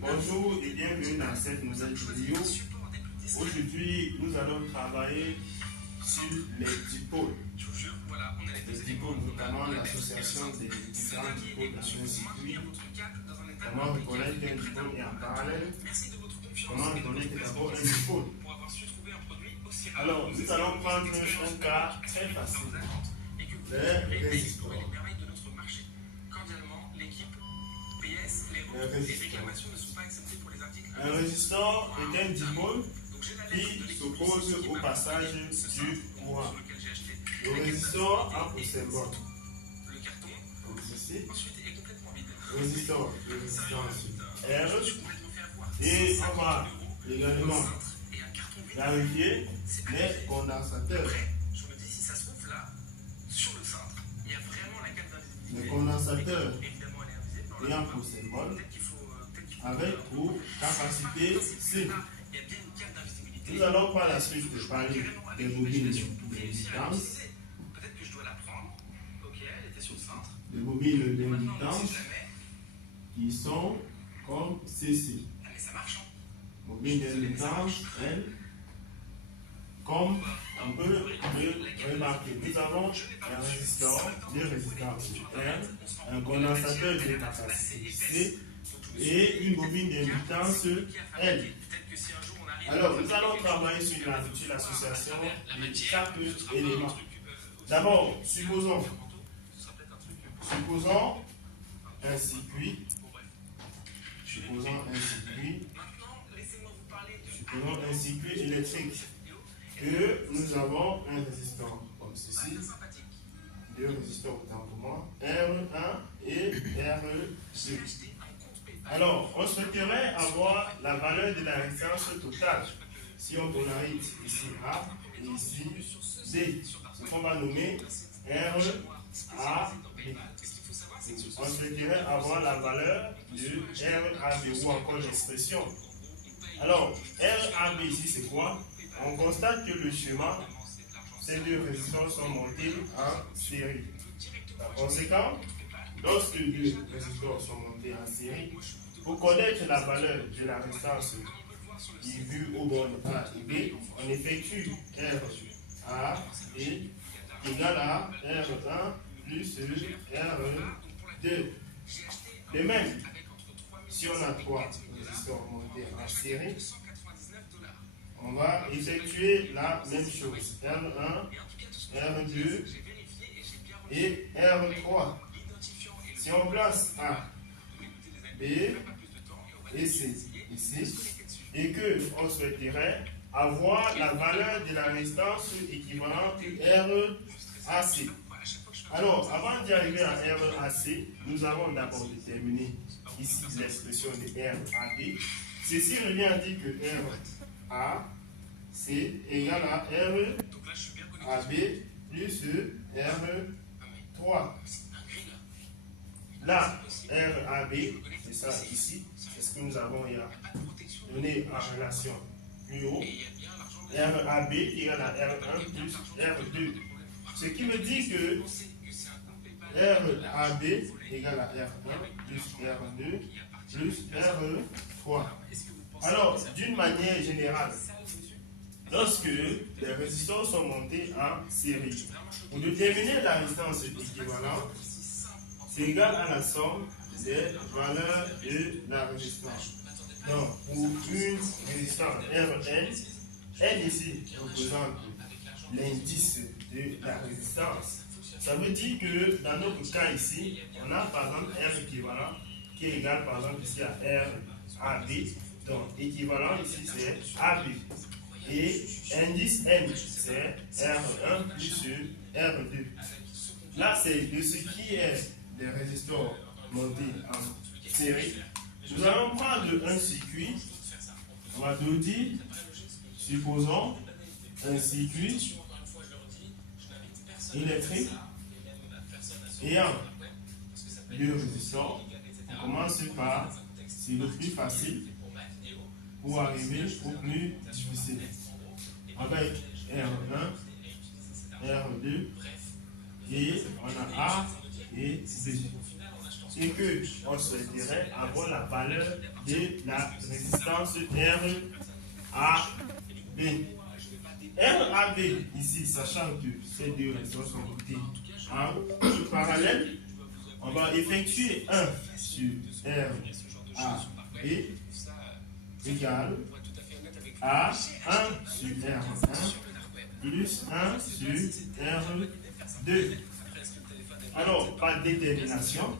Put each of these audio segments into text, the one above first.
Bonjour et bienvenue dans cette nouvelle vidéo. Aujourd'hui, nous allons travailler sur les dipôles. Les dipôles, notamment l'association des différents dipôles dans un circuit. Comment reconnaître qu'un dipôle est en parallèle. Comment reconnaître d'abord un dipôle. Alors, nous allons prendre un cas très facile. Le résistor. Un résistor est un dipôle qui s'oppose au passage du courant. Le résistor a pour symbole comme ceci. Résistor, le résistance R. Et on va également vérifier les condensateurs. Les condensateurs ayant pour symbole avec pour capacité C. Nous allons par la suite parler des bobines d'inductance. Les bobines d'inductance qui sont comme ceci. Bobine d'inductance, L, comme on peut le remarquer. Nous avons un résistor de résistance R, un condensateur de capacité C et une bobine d'inductance L. Alors, nous allons travailler sur l'association de chaque élément. D'abord, supposons un circuit. Supposons un circuit électrique. Que nous avons un résistor comme ceci. Deux résistors autant pour moi. R1 et R2. Alors, on souhaiterait avoir la valeur de la résistance totale. Si on polarise ici A et ici B, ce qu'on va nommer RAB. On souhaiterait avoir la valeur de RAB ou encore l'expression. Alors, RAB ici c'est quoi? On constate que le schéma, ces deux résistors sont montés en série. Par conséquent, lorsque deux résistors sont montés en série, pour connaître la valeur de la résistance qui est vue aux bornes A et B, on effectue RA égale à R1 plus R2. De même, si on a trois résistors montés en série, on va effectuer la même chose. R1, R2 et R3. Si on place A, B et C ici, et que on souhaiterait avoir la valeur de la résistance équivalente RAC. Alors, avant d'y arriver à RAC, nous avons d'abord déterminé ici l'expression de RAB. Ceci revient à dire que RAC égale à RAB plus R3. Là, RAB, c'est ça ici, c'est ce que nous avons donné en relation plus haut. RAB égale à R1 plus R2. Ce qui me dit que RAB égale à R1 plus R2 plus R3. Alors, d'une manière générale, lorsque les résistors sont montés en série, pour déterminer la résistance équivalente, c'est égal à la somme des valeurs de la résistance. Donc, pour une résistance RN, N ici représente l'indice de la résistance. Ça veut dire que dans notre cas ici, on a par exemple R équivalent qui est égal par exemple ici à RAB. Donc, équivalent ici c'est AB. Et indice N, c'est R1 plus R2. Là, c'est de ce qui est des résistors montés en série. Nous allons prendre un circuit. On va tout dire, supposons un circuit électrique ayant deux résistors. On commence par, c'est le plus facile, pour arriver au plus difficile. Avec R1, R2, et on a A et B. et que on souhaiterait avoir la valeur de la résistance RAB. RAB, ici, sachant que ces deux résisteurs sont montés en parallèle, on va effectuer 1 sur RAB égale à 1 sur R1 plus 1 sur R2. Alors, par détermination,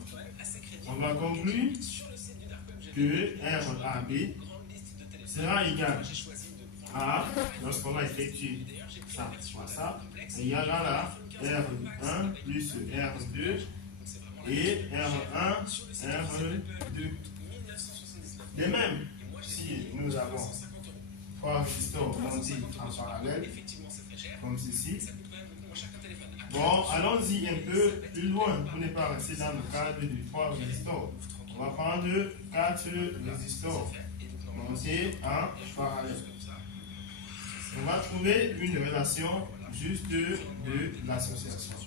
on va conclure que RAB sera égal à, lorsqu'on va effectuer ça fois ça, égal à la R1 plus R2 et R1, R2. De même, si nous avons trois résistors montés en parallèle, comme ceci, bon, allons-y un peu plus loin pour ne pas rester dans le cadre du 3 résistors. On va prendre 4 résistors montés en parallèle. On va trouver une relation juste de l'association.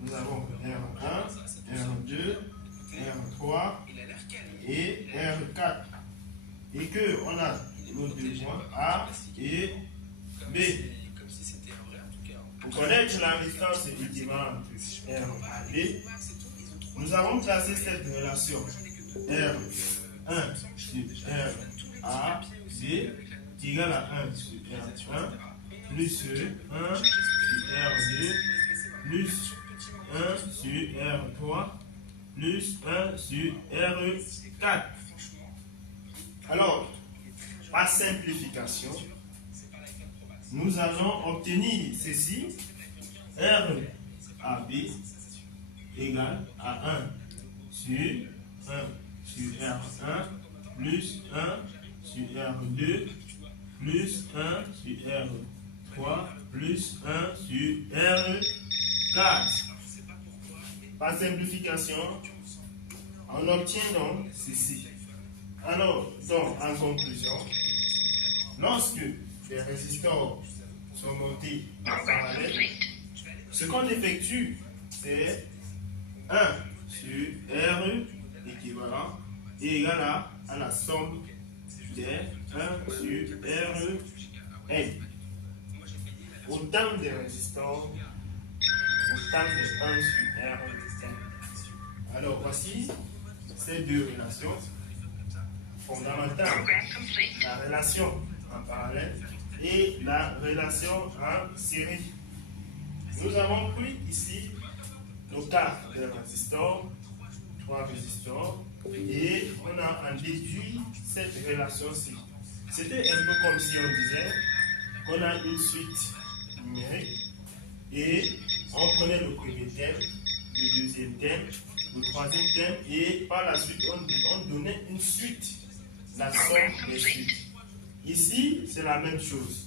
Nous avons R1, R2, R3 et R4. Et que on a nos deux points A et B. Pour connaître la résistance équivalente R à B, nous avons placé cette relation R1 sur R à B égale à 1 sur R1 plus 1 sur R2 plus 1 sur R3 plus 1 sur R4. Alors, par simplification, nous allons obtenir ceci, R à B égale à 1 sur R1 plus 1 sur R2 plus 1 sur R3 plus 1 sur R4. Par simplification, on obtient donc ceci. Alors, donc, en conclusion, lorsque les résistors sont montés en parallèle, ce qu'on effectue, c'est 1 sur R équivalent égal à la somme des 1 sur R1. Autant de résistors, autant de 1 sur R1. Alors, voici ces deux relations fondamentale, la relation en parallèle et la relation en série. Nous avons pris ici nos cas de résistors, 3 résistors, et on a en déduit cette relation-ci. C'était un peu comme si on disait qu'on a une suite numérique et on prenait le premier thème, le deuxième thème, le troisième thème, et par la suite on donnait une suite. La somme des suites. Ici, c'est la même chose.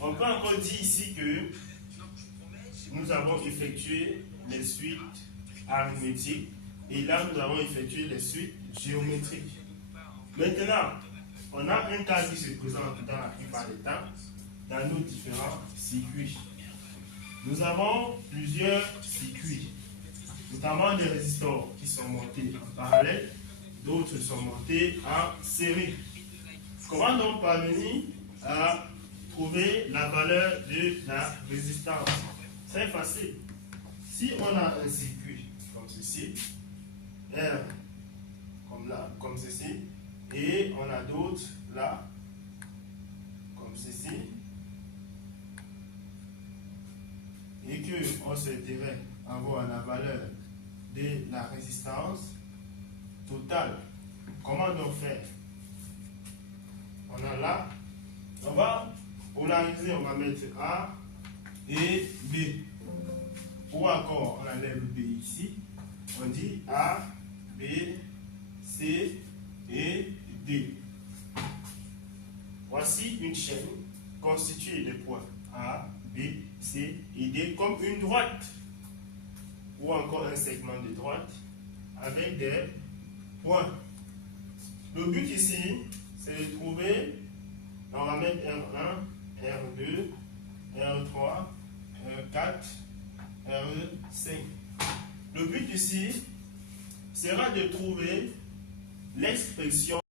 On peut encore dire ici que nous avons effectué les suites arithmétiques et là, nous avons effectué les suites géométriques. Maintenant, on a un cas qui se présente dans la plupart des temps dans nos différents circuits. Nous avons plusieurs circuits, notamment des résistors qui sont montés en parallèle. D'autres sont montés en série. Comment donc parvenir à trouver la valeur de la résistance? C'est facile. Si on a un circuit comme ceci, R comme là, comme ceci, et on a d'autres là, comme ceci, et qu'on souhaiterait avoir la valeur de la résistance total. Comment donc faire? On a là, on va polariser, on va mettre A et B. Ou encore, on enlève B ici, on dit A, B, C et D. Voici une chaîne constituée de points A, B, C et D comme une droite. Ou encore un segment de droite avec des points. Le but ici, c'est de trouver, on va mettre R1, R2, R3, R4, R5. Le but ici, sera de trouver l'expression